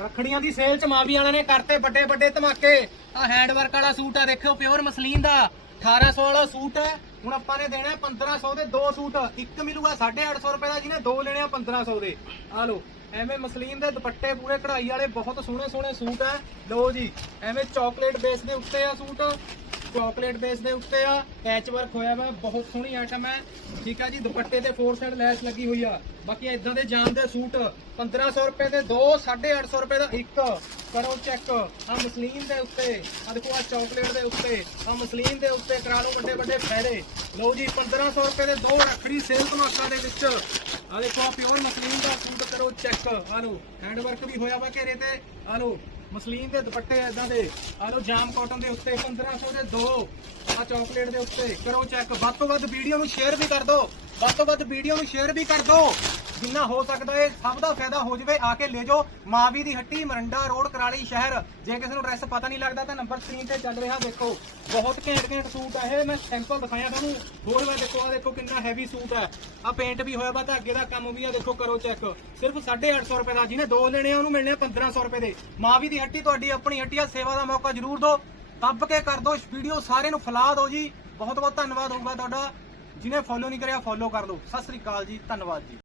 ਰੱਖੜੀਆਂ ਦੀ sale ਚ ਮਾਵੀ ਵਾਲਿਆਂ ਨੇ ਕਰਤੇ ਵੱਡੇ ਵੱਡੇ ਧਮਾਕੇ। ਆ ਹੈਂਡਵਰਕ ਵਾਲਾ ਸੂਟ ਆ, ਦੇਖਿਓ ਪਿਓਰ ਮਸਲੀਨ ਦਾ। 1800 ਵਾਲਾ ਸੂਟ ਹੈ, ਹੁਣ ਆਪਾਂ ਨੇ ਦੇਣਾ ਹੈ 1500 ਦੇ ਦੋ ਸੂਟ। ਇੱਕ ਮਿਲੂਗਾ 850 ਰੁਪਏ ਦਾ, ਜਿਹਨੇ ਦੋ ਲੈਣੇ ਆ 1500 ਦੇ। ਆ ਲਓ, ਐਵੇਂ ਮਸਲੀਨ ਦੇ ਦੁਪੱਟੇ ਪੂਰੇ ਕਢਾਈ ਵਾਲੇ ਬਹੁਤ ਸੋਹਣੇ ਸੋਹਣੇ ਸੂਟ ਆ ਲੋ ਜੀ, ਐਵੇਂ ਚਾਕਲੇਟ ਬੇਸ ਦੇ ਉੱਤੇ ਆ ਸੂਟ। ਚਾਕਲੇਟ ਬੇਸ ਦੇ ਉੱਤੇ ਆ। ਪੈਚ ਵਰਕ ਹੋਇਆ ਵਾ, ਬਹੁਤ ਸੋਹਣੀ ਆਈਟਮ ਹੈ। ਠੀਕ ਆ ਜੀ, ਦੁਪੱਟੇ ਤੇ ਫੋਰ ਸਾਈਡ ਲੈਸ ਲੱਗੀ ਹੋਈ ਆ। ਬਾਕੀ ਇਦਾਂ ਦੇ ਜਾਮ ਦੇ ਸੂਟ 1500 ਰੁਪਏ ਦੇ ਦੋ 850 ਰੁਪਏ ਦਾ ਇੱਕ। ਕਰੋ ਚੈੱਕ ਆ ਮਸਲੀਨ ਦੇ ਉੱਤੇ ਆ ਦੇਖੋ ਆ ਚਾਕਲੇਟ ਦੇ ਉੱਤੇ ਆ ਮਸਲੀਨ ਦੇ ਉੱਤੇ ਕਰਾ ਲਓ ਵੱਡੇ ਵੱਡੇ ਫਾਇਦੇ। ਲਓ ਜੀ 1500 ਰੁਪਏ ਦੇ ਦੋ ਰੱਖੜੀ ਸੇਲ ਧਮਾਕਾ ਦੇ ਵਿੱਚ। ਆ ਦੇਖੋ ਆ ਪਿਓਰ ਮਸਲੀਨ ਦਾ ਸੂਟ ਕਰੋ ਚੈੱਕ ਆ ਲਓ ਹੈਂਡ ਵਰਕ ਵੀ ਹੋਇਆ ਵਾ ਘੇਰੇ ਤੇ ਆ ਲਓ। ਮਸਲੀਨ ਦੇ ਦੁਪੱਟੇ ਇਦਾਂ ਦੇ। ਆ ਲਓ ਜਾਮ ਕਾਟਨ ਦੇ ਉੱਤੇ 1500 ਦੇ ਦੋ। ਆ ਚਾਕਲੇਟ ਦੇ ਉੱਤੇ। ਕਰੋ ਚੈੱਕ ਵੱਧ ਤੋਂ ਵੱਧ ਵੀਡੀਓ ਨੂੰ ਸ਼ੇਅਰ ਵੀ ਕਰ ਦਿਓ ਵੱਧ ਤੋਂ ਵੱਧ ਵੀਡੀਓ ਨੂੰ ਸ਼ੇਅਰ ਵੀ ਕਰ ਦਿਓ ਜਿੰਨਾ ਹੋ ਸਕਦਾ ਹੈ ਸਭ ਦਾ ਫਾਇਦਾ ਹੋ ਜਵੇ। ਆ ਕੇ ਲੈ ਜਾਓ। ਮਾਵੀ ਦੀ ਹੱਟੀ, ਮਰੰਡਾ ਰੋਡ, ਕਰਾਲੀ ਸ਼ਹਿਰ। ਜੇ ਕਿਸੇ ਨੂੰ ਐਡਰੈਸ ਪਤਾ ਨਹੀਂ ਲੱਗਦਾ, ਤਾਂ ਨੰਬਰ ਸਕਰੀਨ ਤੇ ਚੱਲ ਰਿਹਾ। ਦੇਖੋ, ਬਹੁਤ ਘੈਂਟ ਘੈਂਟ ਸੂਟ ਆ ਇਹ। ਮੈਂ ਸੈਂਪਲ ਦਿਖਾਇਆ ਤੁਹਾਨੂੰ। ਹੋਰ ਵਾ ਦੇਖੋ ਆ ਦੇਖੋ ਕਿੰਨਾ ਹੈਵੀ ਸੂਟ ਹੈ ਆ ਪੇਂਟ ਵੀ ਹੋਇਆ ਵਾ ਤਾਂ ਅੱਗੇ ਦਾ ਕੰਮ ਵੀ ਆ। ਦੇਖੋ, ਕਰੋ ਚੈੱਕ ਸਿਰਫ 850 ਰੁਪਏ ਦਾ ਜਿਹਨੇ ਦੋ ਲੈਣੇ ਆ, ਉਹਨੂੰ ਮਿਲਣੇ ਆ 1500 ਰੁਪਏ ਦੇ। ਮਾਵੀ ਦੀ ਹੱਟੀ, ਤੁਹਾਡੀ ਆਪਣੀ ਹੱਟੀ ਆ। ਸੇਵਾ ਦਾ ਮੌਕਾ ਜ਼ਰੂਰ ਦਿਓ। ਦੱਬ ਕੇ ਕਰ ਦਿਓ। ਇਸ ਵੀਡੀਓ ਸਾਰੇ ਨੂੰ ਫੈਲਾ ਦਿਓ ਜੀ। ਬਹੁਤ ਬਹੁਤ ਧੰਨਵਾਦ ਹੋਊਗਾ ਤੁਹਾਡਾ। ਜਿਹਨੇ ਫੋਲੋ ਨਹੀਂ ਕਰਿਆ ਫੋਲੋ ਕਰ ਲਓ। ਸਤਿ ਸ੍ਰੀ ਅਕਾਲ ਜੀ। ਧੰਨਵਾਦ ਜੀ।